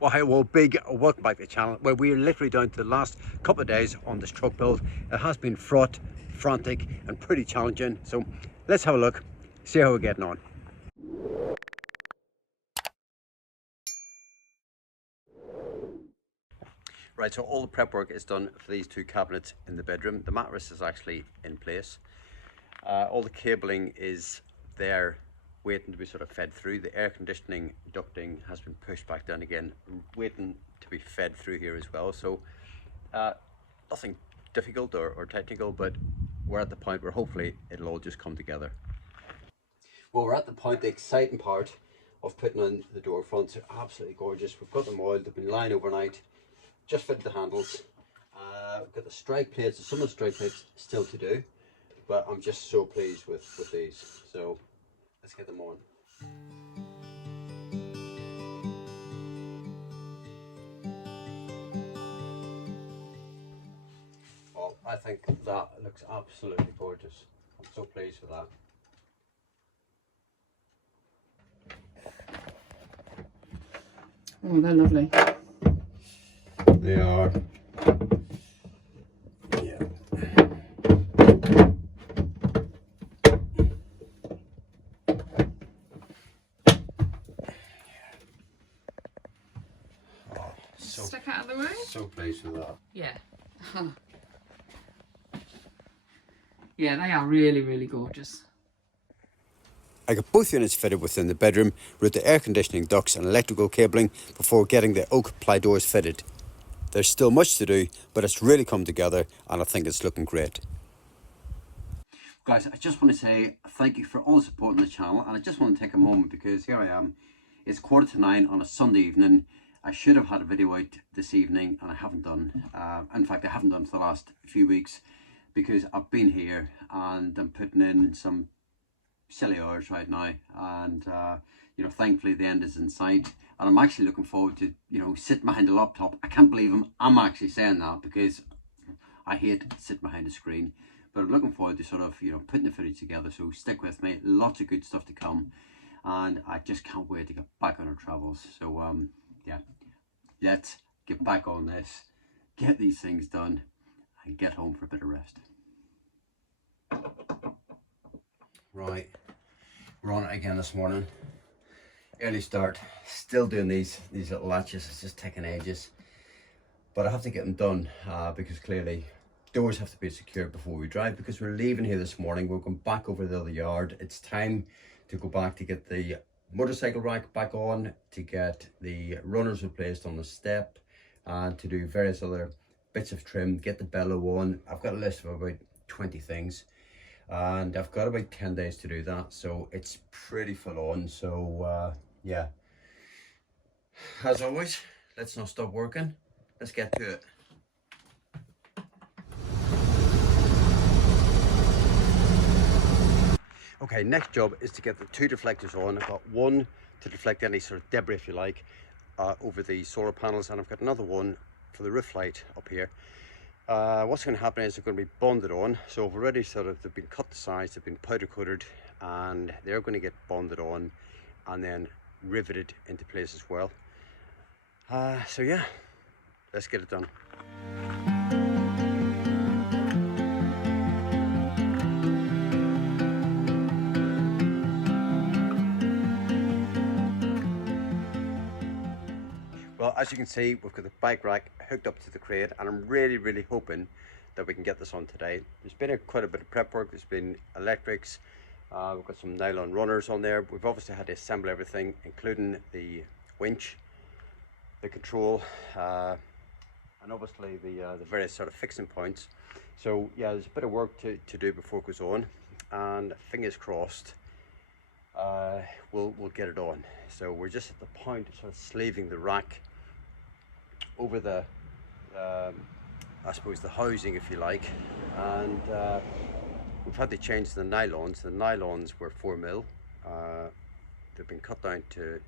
Well, hi, well, big welcome back to the channel, where we're literally down to the last couple of days on this truck build. It has been fraught, frantic and pretty challenging, so let's have a look, see how we're getting on. Right, so all the prep work is done for these two cabinets in the bedroom. The mattress is actually in place. All the cabling is there waiting to be sort of fed through. The air conditioning ducting has been pushed back down again, waiting to be fed through here as well. So nothing difficult or technical, but we're at the point where hopefully it'll all just come together. Well, we're at the point, the exciting part of putting on the door fronts. They're absolutely gorgeous. We've got them oiled, they've been lying overnight, just fitted the handles. We've got the strike plates, some of the strike plates still to do, but I'm just so pleased with these. So let's get them on. Well, I think that looks absolutely gorgeous. I'm so pleased with that. Oh, they're lovely. They are. Yeah. Oh, Stick out of the way? So pleased with that. Yeah. Yeah, they are really, really gorgeous. I got both units fitted within the bedroom with the air conditioning ducts and electrical cabling before getting the oak ply doors fitted. There's still much to do, but it's really come together and I think it's looking great. Guys, I just want to say thank you for all the support on the channel, and I just want to take a moment because here I am. It's 8:45 on a Sunday evening. I should have had a video out this evening and I haven't done. In fact, I haven't done for the last few weeks because I've been here and I'm putting in some silly hours right now, and you know, thankfully the end is in sight, and I'm actually looking forward to, you know, sitting behind a laptop. I can't believe I'm actually saying that because I hate sitting behind a screen, but I'm looking forward to sort of, you know, putting the footage together. So stick with me, lots of good stuff to come, and I just can't wait to get back on our travels. So yeah, let's get back on this, get these things done and get home for a bit of rest. Right, we're on it again this morning. Early start, still doing these little latches. It's just taking ages, but I have to get them done because clearly doors have to be secured before we drive, because we're leaving here this morning. We're going back over the other yard. It's time to go back to get the motorcycle rack back on, to get the runners replaced on the step, and to do various other bits of trim, get the bellow on. I've got a list of about 20 things, and I've got about 10 days to do that, so it's pretty full on. So yeah, as always, let's not stop working, let's get to it. Okay, next job is to get the two deflectors on. I've got one to deflect any sort of debris, if you like, over the solar panels, and I've got another one for the roof light up here. What's going to happen is they're going to be bonded on. So I've already they've been cut to size, they've been powder coated, and they're going to get bonded on and then riveted into place as well. So yeah, let's get it done. Well, as you can see, we've got the bike rack hooked up to the crate, and I'm really hoping that we can get this on today. There's been quite a bit of prep work. There's been electrics, we've got some nylon runners on there. We've obviously had to assemble everything, including the winch, the control, and obviously the various sort of fixing points. So yeah, there's a bit of work to do before it goes on, and fingers crossed we'll get it on. So we're just at the point of sort of sleeving the rack over the I suppose the housing, if you like, and we've had to change the nylons. The nylons were 4mm, they've been cut down to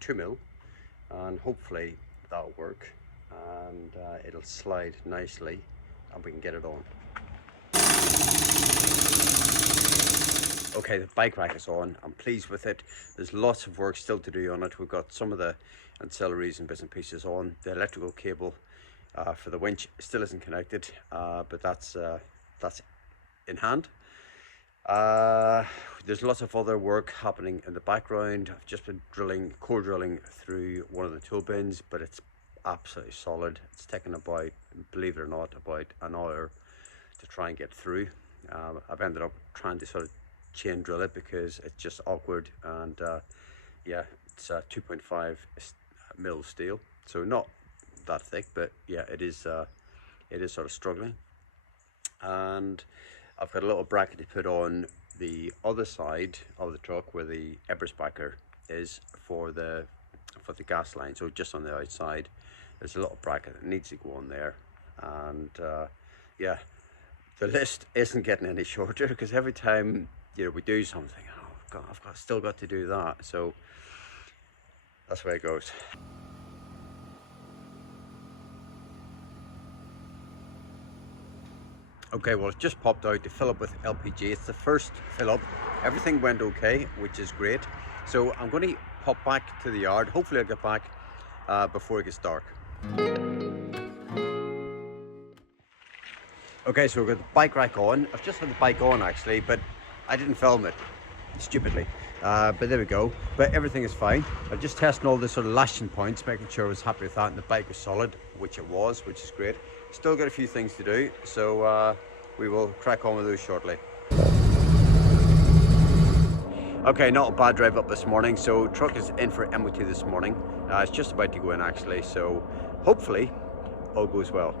2mm, and hopefully that'll work, and it'll slide nicely and we can get it on. Okay, the bike rack is on. I'm pleased with it. There's lots of work still to do on it. We've got some of the ancillaries and bits and pieces on. The electrical cable for the winch still isn't connected, but that's in hand. There's lots of other work happening in the background. I've just been core drilling through one of the tool bins, but it's absolutely solid. It's taken about, believe it or not, about an hour to try and get through. I've ended up trying to sort of chain drill it because it's just awkward, and yeah, it's 2.5 mil steel, so not that thick, but yeah, it is sort of struggling. And I've got a little bracket to put on the other side of the truck where the Eberspacher is for the gas line. So just on the outside, there's a little bracket that needs to go on there. And yeah, the list isn't getting any shorter because every time we do something, oh God, I've still got to do that. So that's where it goes. Okay, well, it's just popped out to fill up with LPG. It's the first fill up. Everything went okay, which is great. So I'm going to pop back to the yard. Hopefully I'll get back before it gets dark. Okay, so we've got the bike rack on. I've just had the bike on actually, but I didn't film it, stupidly. But there we go. But everything is fine. I'm just testing all the sort of lashing points, making sure I was happy with that, and the bike was solid, which it was, which is great. Still got a few things to do, so we will crack on with those shortly. Okay, not a bad drive up this morning. So truck is in for MOT this morning. It's just about to go in actually, so hopefully all goes well.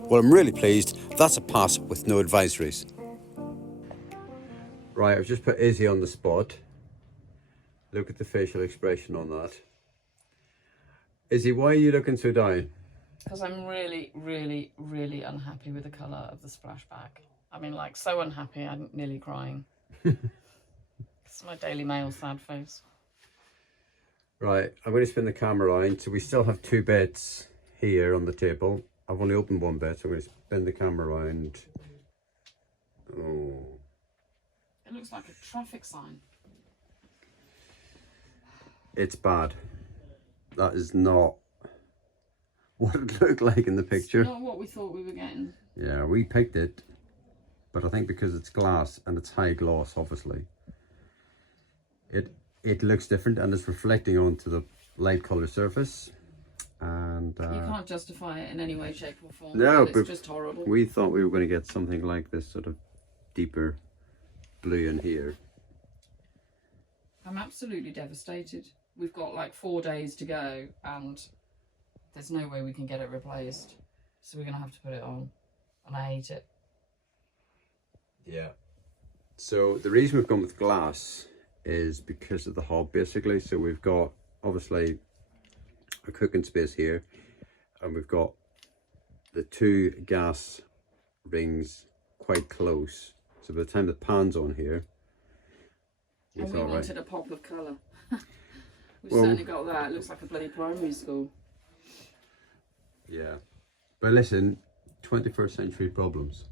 Well, I'm really pleased. That's a pass with no advisories. Right, I've just put Izzy on the spot. Look at the facial expression on that. Izzy, why are you looking so down? Because I'm really, really, really unhappy with the colour of the splashback. I mean, like, so unhappy, I'm nearly crying. It's my Daily Mail sad face. Right, I'm going to spin the camera around. So we still have two beds here on the table. I've only opened one bed, so I'm going to spin the camera around. Oh. It looks like a traffic sign. It's bad. That is not what it looked like in the picture. It's not what we thought we were getting. Yeah, we picked it, but I think because it's glass and it's high gloss, obviously, it looks different and it's reflecting onto the light colour surface. And you can't justify it in any way, shape or form. No, it's just horrible. We thought we were going to get something like this sort of deeper blue in here. I'm absolutely devastated. We've got like 4 days to go and there's no way we can get it replaced. So we're going to have to put it on. And I hate it. Yeah. So the reason we've gone with glass is because of the hob, basically. So we've got, obviously, a cooking space here, and we've got the two gas rings quite close, so by the time the pan's on here, and we wanted a pop of colour. We've well, certainly got that. It looks like a bloody primary school. Yeah, but listen, 21st century problems.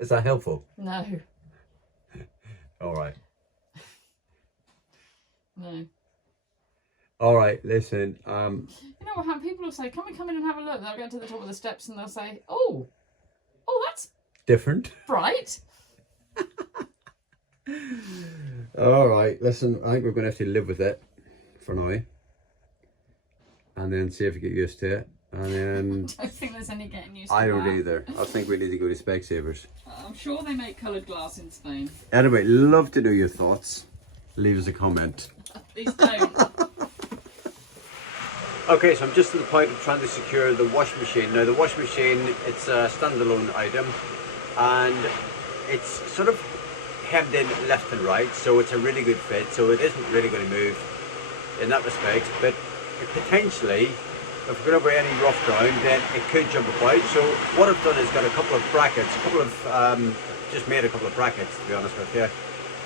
Is that helpful? No. All right. No. All right, listen. You know what? People will say, "Can we come in and have a look?" They'll go to the top of the steps and they'll say, "Oh, that's different, bright." All right, listen. I think we're going to have to live with it for now, and then see if we get used to it. And then I don't think there's any getting used to. I don't either. I think we need to go to Specsavers. I'm sure they make coloured glass in Spain. Anyway, love to know your thoughts. Leave us a comment. Please don't. Okay, so I'm just at the point of trying to secure the washing machine. Now the washing machine, it's a standalone item and it's sort of hemmed in left and right, so it's a really good fit, so it isn't really going to move in that respect, but potentially if we're going over any rough ground then it could jump about. So what I've done is got a couple of brackets, just made a couple of brackets, to be honest with you,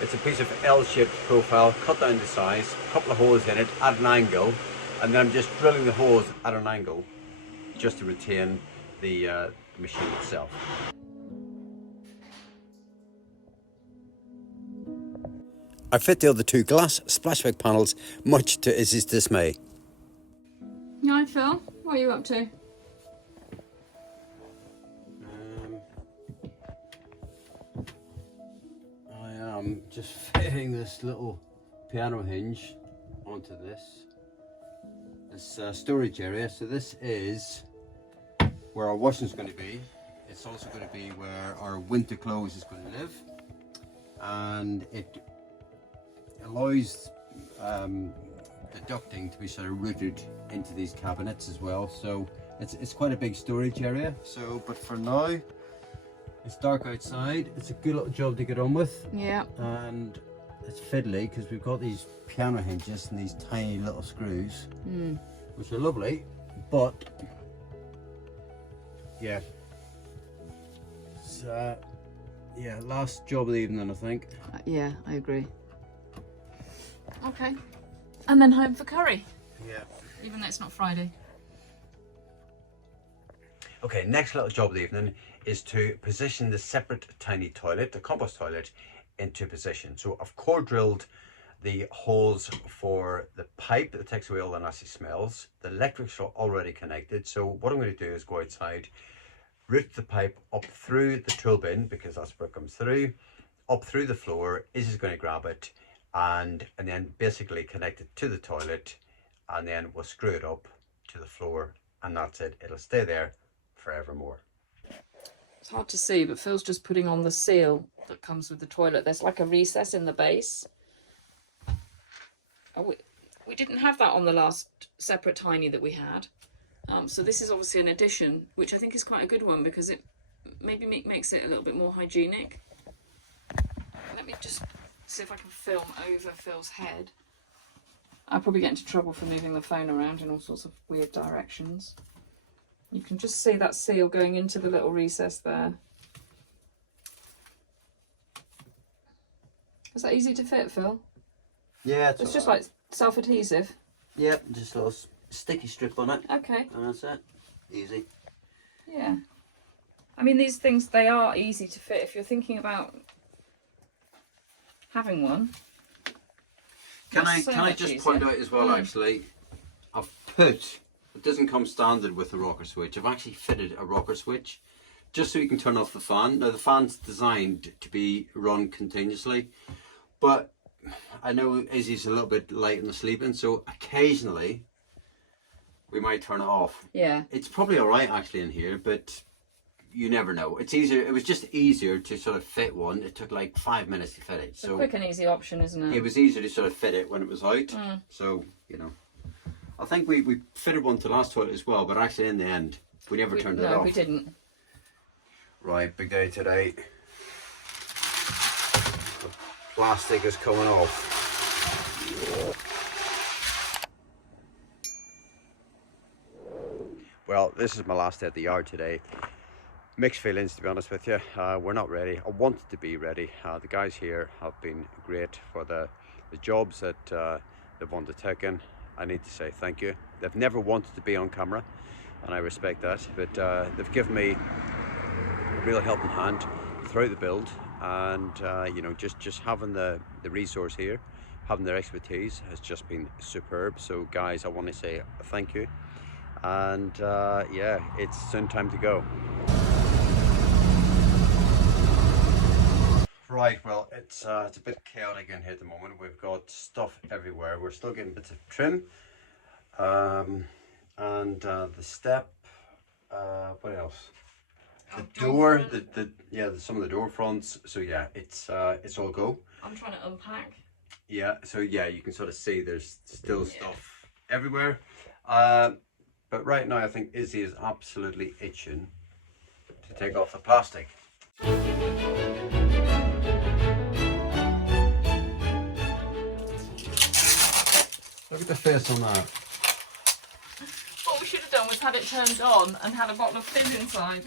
It's a piece of L-shaped profile, cut down to size, a couple of holes in it at an angle, and then I'm just drilling the holes at an angle just to retain the machine itself. I fit the other two glass splashback panels, much to Izzy's dismay. Hi Phil, what are you up to? I am just fitting this little piano hinge onto this storage area. So this is where our washing is going to be. It's also going to be where our winter clothes is going to live, and it allows the ducting to be sort of routed into these cabinets as well. So it's quite a big storage area. So, but for now, it's dark outside. It's a good little job to get on with. Yeah. And it's fiddly because we've got these piano hinges and these tiny little screws, which are lovely, but yeah. So yeah, last job of the evening, I think. Yeah, I agree. Okay. And then home for curry. Yeah. Even though it's not Friday. Okay, next little job of the evening is to position the separate tiny toilet, the compost toilet, into position. So I've core drilled the holes for the pipe that takes away all the nasty smells. The electrics are already connected. So what I'm going to do is go outside, route the pipe up through the tool bin, because that's where it comes through, up through the floor. Izzy's going to grab it and then basically connect it to the toilet, and then we'll screw it up to the floor, and that's it. It'll stay there forevermore. It's hard to see, but Phil's just putting on the seal that comes with the toilet. There's like a recess in the base. Oh, we didn't have that on the last separate tiny that we had. So this is obviously an addition, which I think is quite a good one because it maybe makes it a little bit more hygienic. Let me just see if I can film over Phil's head. I'll probably get into trouble for moving the phone around in all sorts of weird directions. You can just see that seal going into the little recess there. Is that easy to fit, Phil? Yeah, It's just like self-adhesive. Yeah, just a little sticky strip on it. Okay. And that's it. Easy. Yeah. I mean, these things, they are easy to fit if you're thinking about having one. Can I just point out as well, actually, I've put, it doesn't come standard with the rocker switch. I've actually fitted a rocker switch just so you can turn off the fan. Now the fan's designed to be run continuously, but I know Izzy's a little bit light on the sleeping, so occasionally we might turn it off. Yeah. It's probably alright actually in here, but you never know. It's easier. It was just easier to sort of fit one. It took like 5 minutes to fit it. It's a quick and easy option, isn't it? It was easier to sort of fit it when it was out. So, you know. I think we fitted one to the last toilet as well, but actually in the end, we never turned it off. No, we didn't. Right, big day today. The plastic is coming off. Well, this is my last day at the yard today. Mixed feelings, to be honest with you. We're not ready. I wanted to be ready. The guys here have been great for the jobs that they've undertaken. I need to say thank you. They've never wanted to be on camera, and I respect that, but they've given me a real helping hand throughout the build, and you know, just having the resource here, having their expertise has just been superb. So guys, I want to say thank you, and yeah, it's soon time to go. Right, well, it's a bit chaotic in here at the moment. We've got stuff everywhere. We're still getting bits of trim, and the step. What else? The door. Some of the door fronts. So yeah, it's all go. I'm trying to unpack. Yeah. So yeah, you can sort of see there's still stuff everywhere. But right now, I think Izzy is absolutely itching to take off the plastic. Look at the face on that. What we should have done was had it turned on and had a bottle of fizz inside.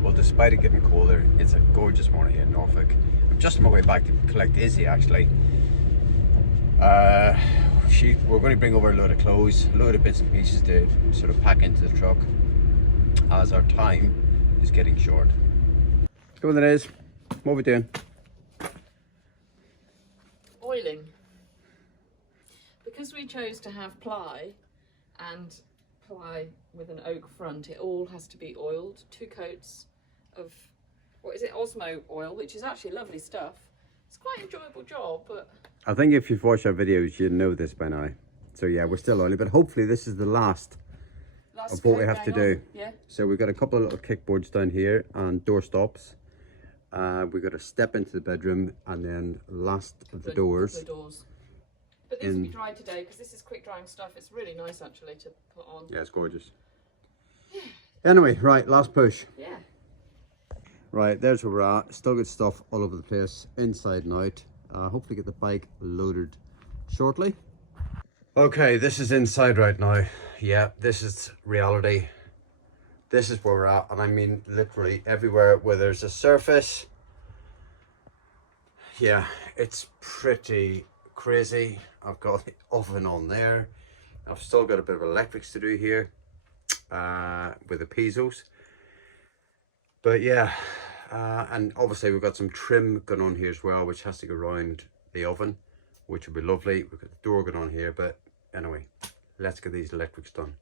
Well, to despite it getting colder, it's a gorgeous morning here in Norfolk. I'm just on my way back to collect Izzy actually. We're going to bring over a load of clothes, a load of bits and pieces to sort of pack into the truck, as our time is getting short. Come on then, Iz. What are we doing? Oiling. Because we chose to have ply and ply with an oak front, it all has to be oiled. 2 coats of, what is it, Osmo oil, which is actually lovely stuff. It's quite an enjoyable job, but I think if you've watched our videos, you know this by now. So yeah, we're still oiling, but hopefully this is the last of what we have to do. Yeah. So we've got a couple of little kickboards down here and door stops. We've got to step into the bedroom and then last of the doors. But these will be dry today because this is quick drying stuff. It's really nice actually to put on. Yeah, it's gorgeous. Anyway, right, last push. Yeah. Right, there's where we're at. Still good stuff all over the place, inside and out. Hopefully get the bike loaded shortly. Okay, this is inside right now. Yeah, this is reality. This is where we're at, and I mean literally everywhere where there's a surface. Yeah, it's pretty crazy. I've got the oven on there. I've still got a bit of electrics to do here with the piezos. But yeah, and obviously we've got some trim going on here as well, which has to go around the oven, which would be lovely. We've got the door going on here, but anyway, let's get these electrics done.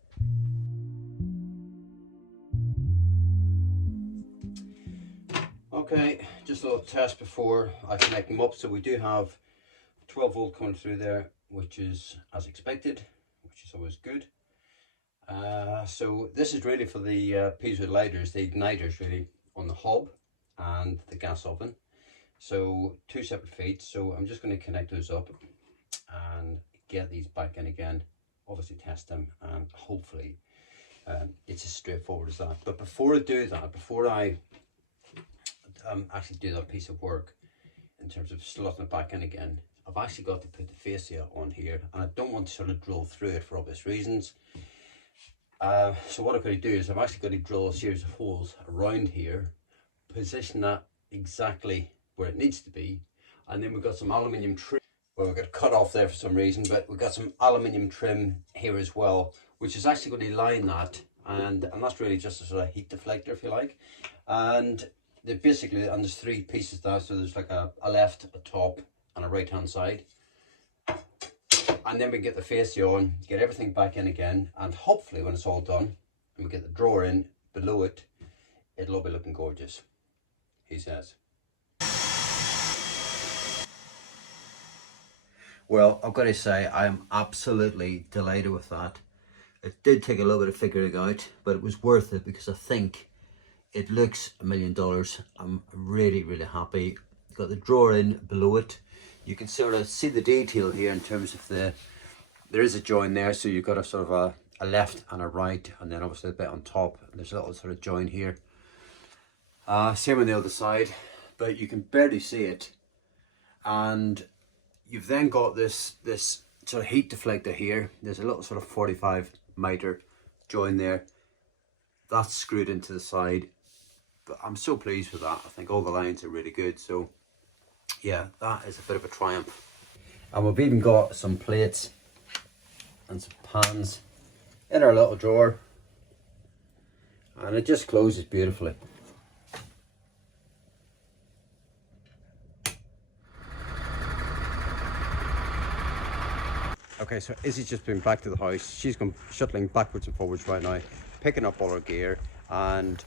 Okay, just a little test before I connect them up. So we do have 12 volt coming through there, which is as expected, which is always good. So this is really for the piezo lighters, the igniters really, on the hob and the gas oven. So 2 separate feeds. So I'm just going to connect those up and get these back in again, obviously test them, and hopefully it's as straightforward as that. But before I do that, before I actually do that piece of work in terms of slotting it back in again, I've actually got to put the fascia on here, and I don't want to sort of drill through it for obvious reasons. So what I've got to do is I've actually got to drill a series of holes around here, position that exactly where it needs to be, and then we've got some aluminium trim. Well, we've got cut off there for some reason, but we've got some aluminium trim here as well, which is actually going to line that, and that's really just a sort of heat deflector, if you like. And they're basically, and there's 3 pieces there, so there's like a left, a top, and a right hand side. And then we get the fascia on, get everything back in again, and hopefully when it's all done and we get the drawer in below it, it'll all be looking gorgeous, he says. Well, I've got to say, I am absolutely delighted with that. It did take a little bit of figuring out, but it was worth it because I think it looks $1 million. I'm really, really happy. Got the drawer in below it. You can sort of see the detail here in terms of there is a join there, so you've got a sort of a left and a right, and then obviously a bit on top. There's a little sort of join here. Same on the other side, but you can barely see it. And you've then got this sort of heat deflector here. There's a little sort of 45 miter join there. That's screwed into the side. But I'm so pleased with that. I think all the lines are really good. So yeah, that is a bit of a triumph. And we've even got some plates and some pans in our little drawer, and it just closes beautifully. Okay, so Izzy's just been back to the house. She's gone shuttling backwards and forwards right now, picking up all her gear and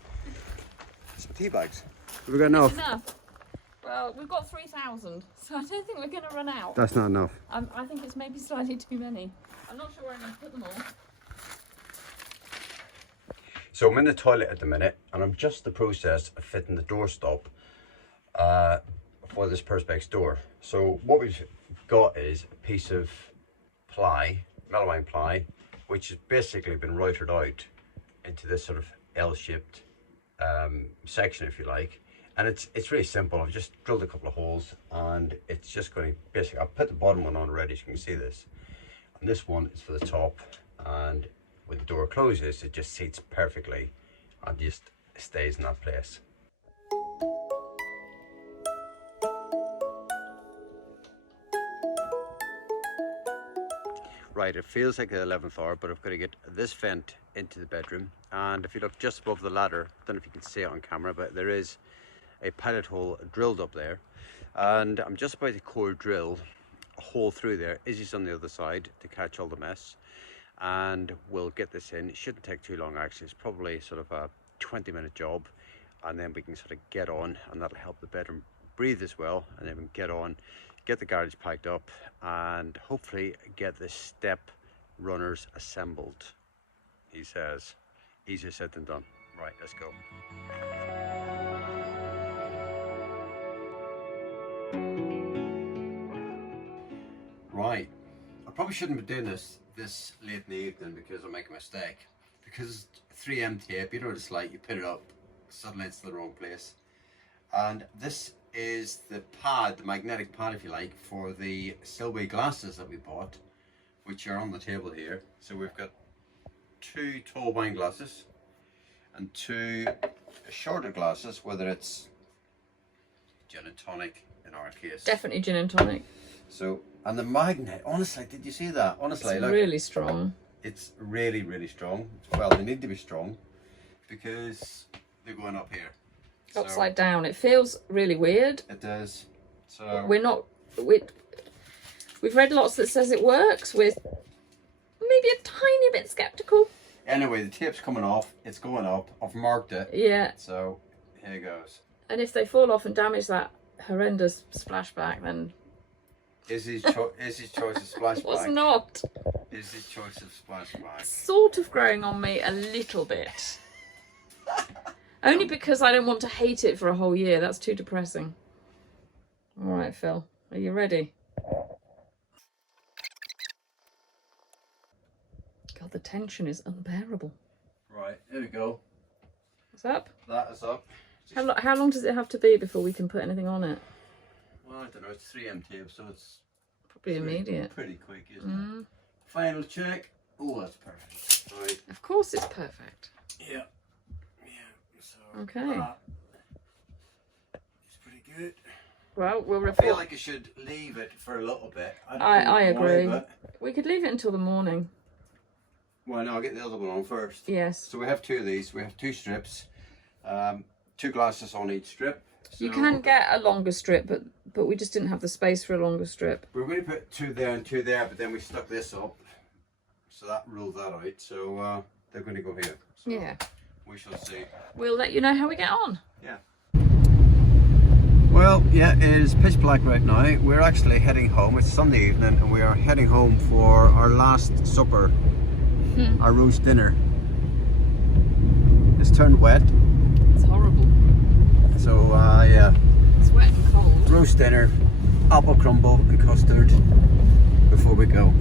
some tea bags. Have we got enough? Enough. Well, we've got 3,000, so I don't think we're going to run out. That's not enough. I think it's maybe slightly too many. I'm not sure where I'm going to put them all. So I'm in the toilet at the minute, and I'm just in the process of fitting the doorstop for this Perspex door. So what we've got is a piece of ply, melamine ply, which has basically been routed out into this sort of L-shaped section, if you like. And it's really simple. I've just drilled a couple of holes, and it's just going to basically, I've put the bottom one on already, so you can see this. And this one is for the top, and when the door closes, it just seats perfectly and just stays in that place. Right, it feels like the 11th hour, but I've got to get this vent into the bedroom. And if you look just above the ladder, I don't know if you can see it on camera, but there is a pilot hole drilled up there. And I'm just about to core drill a hole through there. Izzy's on the other side to catch all the mess. And we'll get this in. It shouldn't take too long actually. It's probably sort of a 20-minute job. And then we can sort of get on, and that'll help the bedroom breathe as well. And then we can get on, get the garage packed up, and hopefully get the step runners assembled. He says, easier said than done. Right, let's go. Right, I probably shouldn't be doing this late in the evening because I'll make a mistake. Because 3M tape, you know what it's like, you put it up, suddenly it's the wrong place. And this is the pad, the magnetic pad if you like, for the Silway glasses that we bought, which are on the table here. So we've got 2 tall wine glasses and 2 shorter glasses, whether it's gin and tonic in our case. Definitely gin and tonic. So, and the magnet, honestly, did you see that? Honestly, It's look, really strong. it's really, really strong. Well, they need to be strong because they're going up here. So, Upside down. It feels really weird. it does. So We've read lots that says it works. We're maybe a tiny bit skeptical. anyway, the tape's coming off. It's going up. I've marked it. Yeah. So here it goes. And if they fall off and damage that horrendous splashback, then Izzy's choice of splashback. was not. Izzy's choice of splashback. Sort of growing on me a little bit. Only because I don't want to hate it for a whole year. That's too depressing. All right, Phil. Are you ready? God, the tension is unbearable. Right, here we go. What's up? That is up. How long does it have to be before we can put anything on it? Well, I don't know. It's 3M tape, so it's Probably immediate. pretty quick, isn't it? Final check. Oh, that's perfect. Right. Of course it's perfect. Yeah. So Okay. it's pretty good. Well, we'll I feel report. like I should leave it for a little bit. I agree. But, We could leave it until the morning. well, no, I'll get the other one on first. Yes. So we have 2 of these. We have 2 strips. 2 glasses on each strip. So You can get a longer strip, but we just didn't have the space for a longer strip. we're going to put 2 there and 2 there, but then we stuck this up. So that ruled that out. So they're going to go here. So Yeah. we shall see. We'll let you know how we get on. Yeah. Well, yeah, it is pitch black right now. We're actually heading home. It's Sunday evening and we are heading home for our last supper, our roast dinner. It's turned wet. It's horrible. So, yeah, It's wet and cold. roast dinner, apple crumble and custard before we go.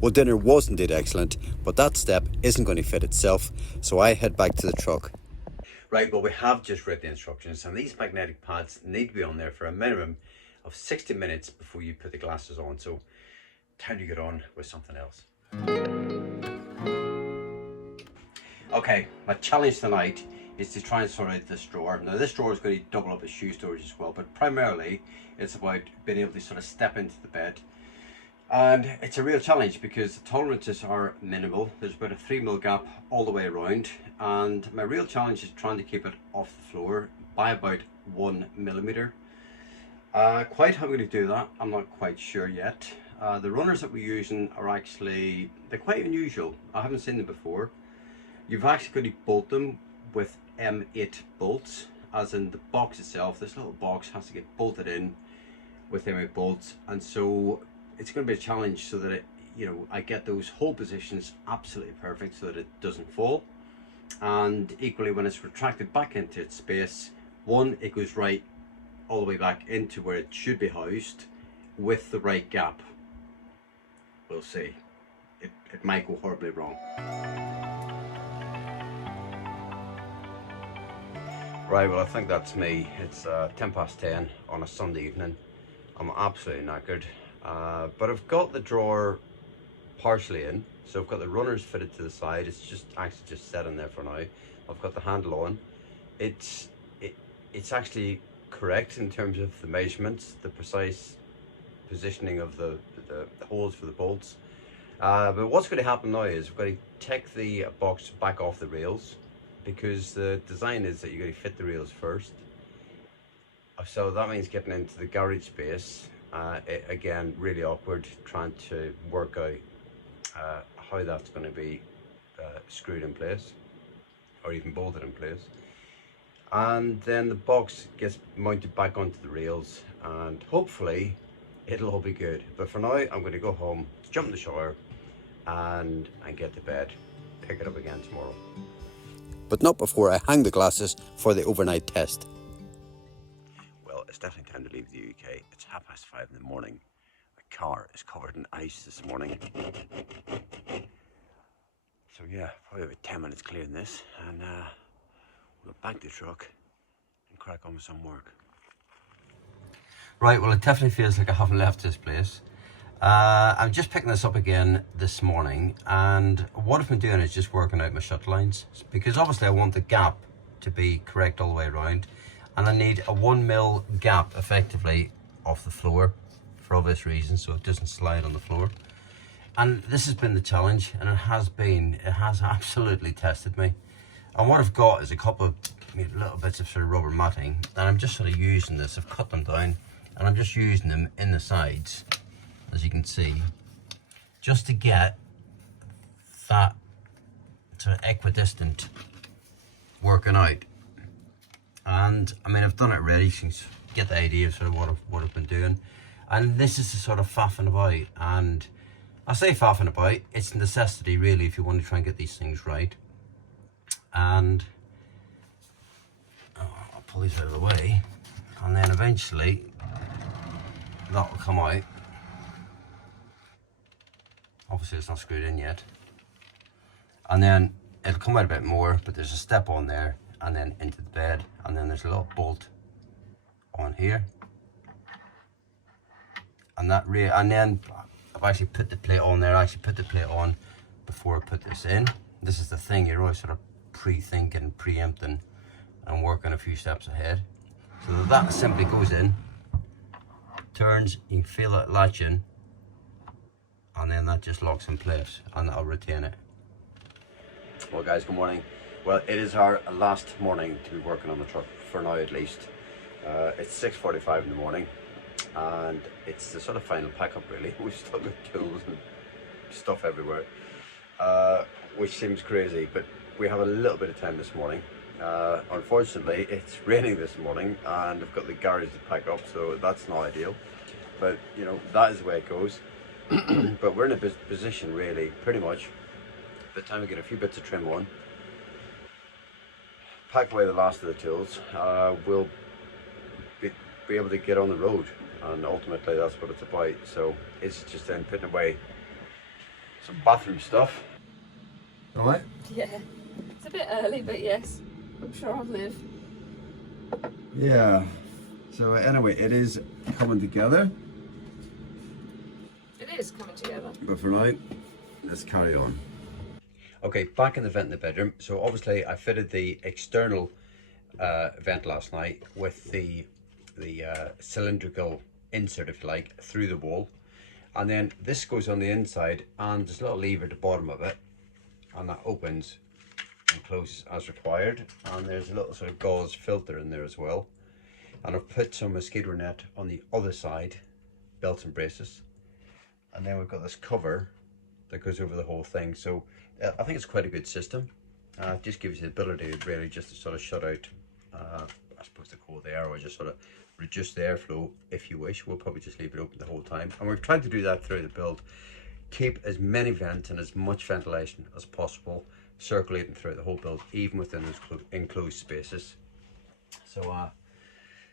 Well, dinner was indeed excellent, but that step isn't going to fit itself, so I head back to the truck. Right, well, we have just read the instructions, and these magnetic pads need to be on there for a minimum of 60 minutes before you put the glasses on, so time to get on with something else. Okay, my challenge tonight is to try and sort out this drawer. Now, this drawer is going to double up as shoe storage as well, but primarily it's about being able to sort of step into the bed. And it's a real challenge because the tolerances are minimal. There's about a 3mm gap all the way around, and my real challenge is trying to keep it off the floor by about 1mm. Quite how I'm going to do that, I'm not quite sure yet. The runners that we're using are actually, they're quite unusual. I haven't seen them before. You've actually got to bolt them with M8 bolts, as in the box itself. This little box has to get bolted in with M8 bolts, and so it's going to be a challenge so that I get those hole positions absolutely perfect so that it doesn't fall. And equally, when it's retracted back into its space, one, it goes right all the way back into where it should be housed with the right gap. We'll see. It might go horribly wrong. Right, well, I think that's me. It's 10:10 on a Sunday evening. I'm absolutely knackered. But I've got the drawer partially in, so I've got the runners fitted to the side. It's just actually just set in there for now. I've got the handle on. it's actually correct in terms of the measurements, the precise positioning of the holes for the bolts. But what's going to happen now is we're going to take the box back off the rails, because the design is that you're going to fit the rails first. So that means getting into the garage space, again, really awkward, trying to work out how that's going to be screwed in place, or even bolted in place. And then the box gets mounted back onto the rails, and hopefully it'll all be good. But for now, I'm going to go home, jump in the shower, and get to bed, pick it up again tomorrow. But not before I hang the glasses for the overnight test. Well, it's definitely time to leave the UK. It's 5:30 in the morning. My car is covered in ice this morning. So yeah, probably about 10 minutes clearing this, and we'll back the truck and crack on with some work. Right, well, it definitely feels like I haven't left this place. I'm just picking this up again this morning, and what I've been doing is just working out my shut lines, because obviously I want the gap to be correct all the way around, and I need a 1mm gap effectively off the floor for obvious reasons, so it doesn't slide on the floor. And this has been the challenge, and it has absolutely tested me. And what I've got is a couple of little bits of sort of rubber matting, and I'm just sort of using this. I've cut them down, and I'm just using them in the sides, as you can see, just to get that sort of equidistant working out. And I mean, I've done it already, so you can get the idea of sort of what I've been doing. And this is the sort of faffing about, and I say faffing about, it's a necessity really if you want to try and get these things right. And I'll pull these out of the way, and then eventually that will come out. Obviously it's not screwed in yet, and then it'll come out a bit more, but there's a step on there, and then into the bed, and then there's a little bolt on here, and then I've actually put the plate on there. I actually put the plate on before I put this in. This is the thing, you're always sort of pre-thinking, preempting, and working a few steps ahead. So that simply goes in, turns, you can feel it latching, and then that just locks in place, and that'll retain it. Well guys, good morning. Well, it is our last morning to be working on the truck, for now at least. It's 6:45 in the morning, and it's the sort of final pack up really. We've still got tools and stuff everywhere, which seems crazy, but we have a little bit of time this morning. Unfortunately, it's raining this morning, and I've got the garage to pack up, so that's not ideal. But you know, that is the way it goes. But we're in a position really, pretty much, by the time we get a few bits of trim on, pack away the last of the tools, we'll be able to get on the road, and ultimately that's what it's about. So it's just then putting away some bathroom stuff. All right? Yeah, it's a bit early, but yes, I'm sure I'll live. Yeah, so anyway, it is coming together. It is coming together. But for now, let's carry on. Okay, back in the vent in the bedroom. So obviously I fitted the external vent last night with the cylindrical insert, if you like, through the wall. And then this goes on the inside, and there's a little lever at the bottom of it, and that opens and closes as required. And there's a little sort of gauze filter in there as well. And I've put some mosquito net on the other side, belts and braces. And then we've got this cover that goes over the whole thing. So I think it's quite a good system. It just gives you the ability to really just to sort of shut out, I suppose, the cold air, or just sort of reduce the airflow if you wish. We'll probably just leave it open the whole time. And we've tried to do that through the build. Keep as many vents and as much ventilation as possible circulating throughout the whole build, even within those enclosed spaces. So,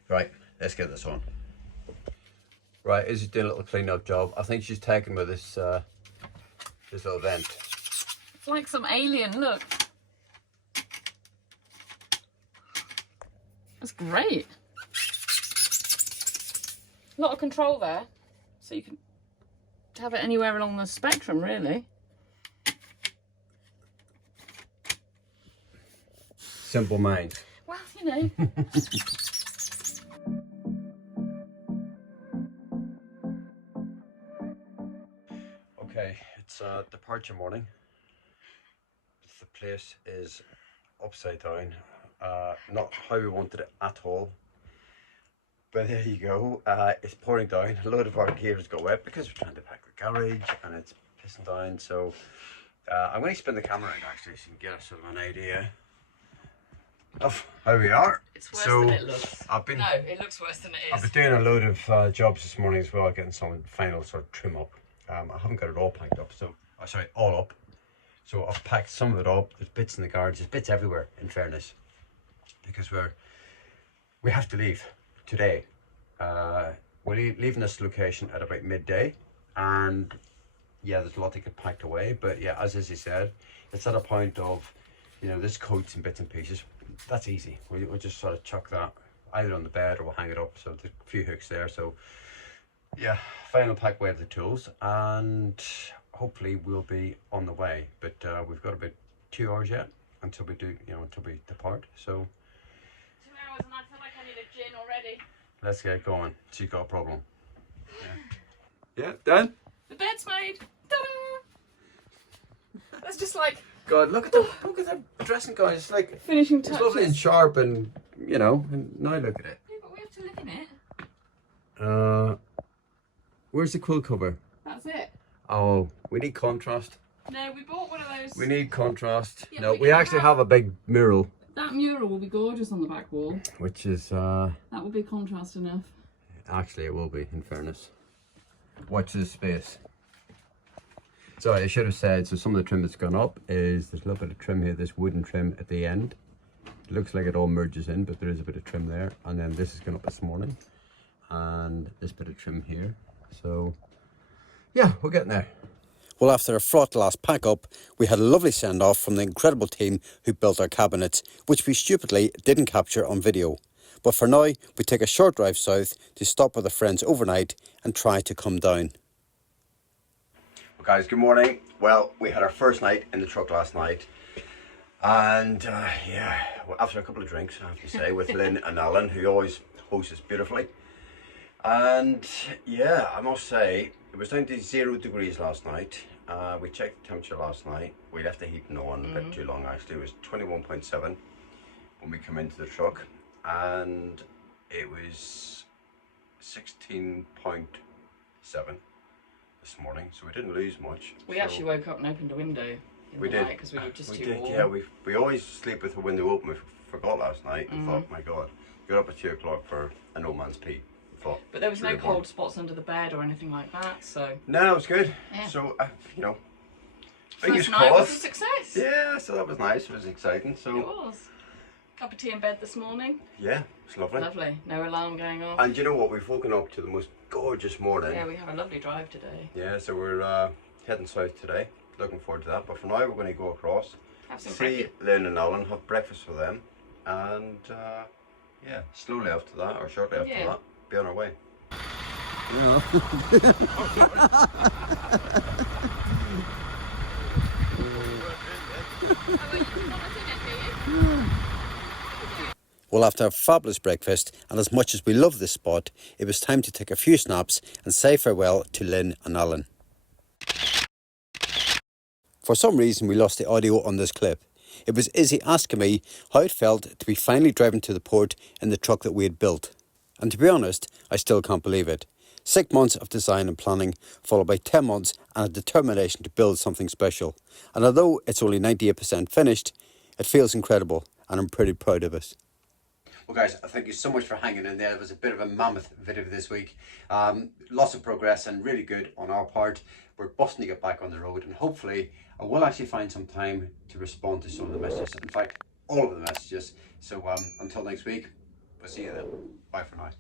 right, let's get this on. Right, Izzy's doing a little clean-up job. I think she's taken with this this little vent. It's like some alien, look. That's great. A lot of control there, so you can have it anywhere along the spectrum, really. Simple mind. Well, you know. It's departure morning. The place is upside down. Not how we wanted it at all. But there you go. It's pouring down. A load of our gear has got wet because we're trying to pack the garage and it's pissing down. So I'm going to spin the camera around actually so you can get a sort of an idea of how we are. It's worse than it looks. No, it looks worse than it is. I've been doing a load of jobs this morning as well, getting some final sort of trim up. I haven't got it all packed up, so sorry, all up. So I've packed some of it up. There's bits in the garage. There's bits everywhere. In fairness, because we have to leave today. We're leaving this location at about midday, and yeah, there's a lot to get packed away. But yeah, as Izzy said, it's at a point of, you know, there's coats and bits and pieces. That's easy. We'll just sort of chuck that either on the bed or we'll hang it up. So there's a few hooks there. So yeah, final pack away of the tools, and hopefully we'll be on the way. But we've got about 2 hours yet until we depart. So 2 hours and I feel like I need a gin already. let's get going. She's got a problem. Yeah, done. The bed's made. Ta-da! That's just like God, look at the dressing gown. It's like finishing it's touches. lovely and sharp, and you know. And now look at it. Yeah, but we have to live in it. Where's the quilt cover? That's it. Oh, we need contrast. No, we bought one of those. We need contrast. Yeah, No, we we can actually have- have a big mural, That mural will be gorgeous on the back wall. which is That will be contrast enough. actually it will be. In fairness, watch this space. Sorry, I should have said. So some of the trim that's gone up is there's a little bit of trim here. This wooden trim at the end. It looks like it all merges in, but there is a bit of trim there. And then this has gone up this morning, and this bit of trim here. So yeah, we're getting there. Well, after a fraught last pack up, we had a lovely send off from the incredible team who built our cabinets, which we stupidly didn't capture on video. But for now, we take a short drive south to stop with our friends overnight and try to come down. Well, guys, good morning. Well, we had our first night in the truck last night. And yeah, well, after a couple of drinks, I have to say, with Lynn and Alan, who always host us beautifully. And yeah, I must say, it was down to 0 degrees last night. We checked the temperature last night. We left the heating on a bit too long actually. It was 21.7 when we came into the truck, and it was 16.7 this morning, so we didn't lose much. We actually woke up and opened a window in We the did. night because we were just We too did, warm. yeah. We always sleep with the window open. We forgot last night and thought, my God, got up at 2 o'clock for an old man's pee. Thought, But there was no really warm. cold spots under the bed or anything like that, so No, it was good. Yeah. So you know, first fingers night was a crossed. success. Yeah, so that was nice. It was exciting. So It was. Cup of tea in bed this morning. yeah, it's lovely. Lovely. No alarm going off. And you know what? We've woken up to the most gorgeous morning. Yeah, we have a lovely drive today. Yeah, so we're heading south today. Looking forward to that. But for now, we're going to go across, Have some see breakfast. Lynn and Alan, have breakfast with them, and yeah, slowly after that, or shortly after Yeah. that, be on our way. Well, after a fabulous breakfast, and as much as we love this spot, it was time to take a few snaps and say farewell to Lynn and Alan. For some reason, we lost the audio on this clip. It was Izzy asking me how it felt to be finally driving to the port in the truck that we had built. And to be honest, I still can't believe it. 6 months of design and planning, followed by 10 months and a determination to build something special. And although it's only 98% finished, it feels incredible, and I'm pretty proud of it. Well guys, thank you so much for hanging in there. It was a bit of a mammoth video this week. Lots of progress and really good on our part. We're busting to get back on the road, and hopefully I will actually find some time to respond to some of the messages. In fact, all of the messages. So until next week, we'll see you then. Bye for now.